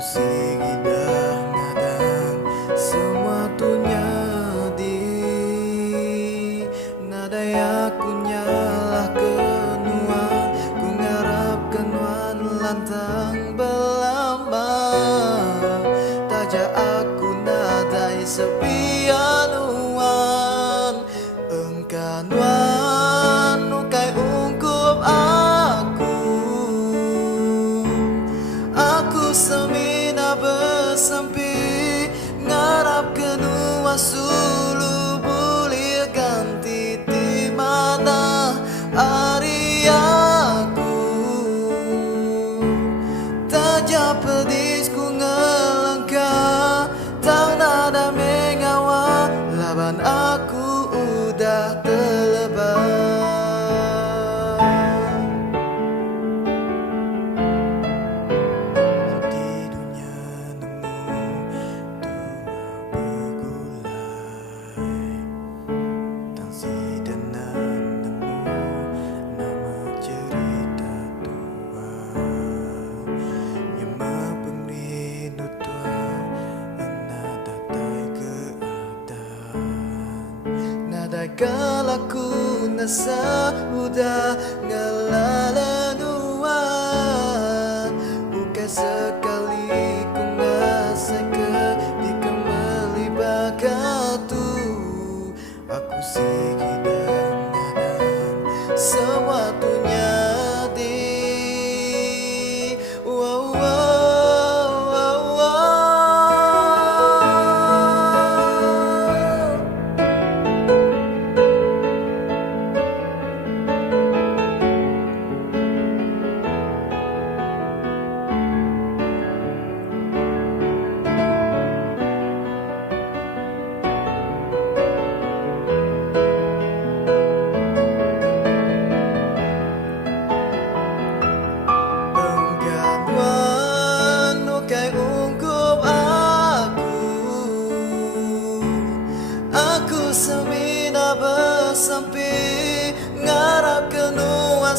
Sigidah ngadang semua tunya di nadaya kunyalah kenuan ku ngarap kenuan lantang belamba taja aku nadai sepianuan engkanuan nukai ungkup aku semina bersempi ngarap kenua sulu bulir ganti di mana hari aku taja pedis ku ngelangkah tak nada mengawa laban aku udah terlebar. Kalaku nasa udah ngalaluan bukan sekali ku ngasai ke di kembali bakatu aku sigidang ngadang semua tunya di wow, wow, wow, wow. Semina bersampi ngarap kenua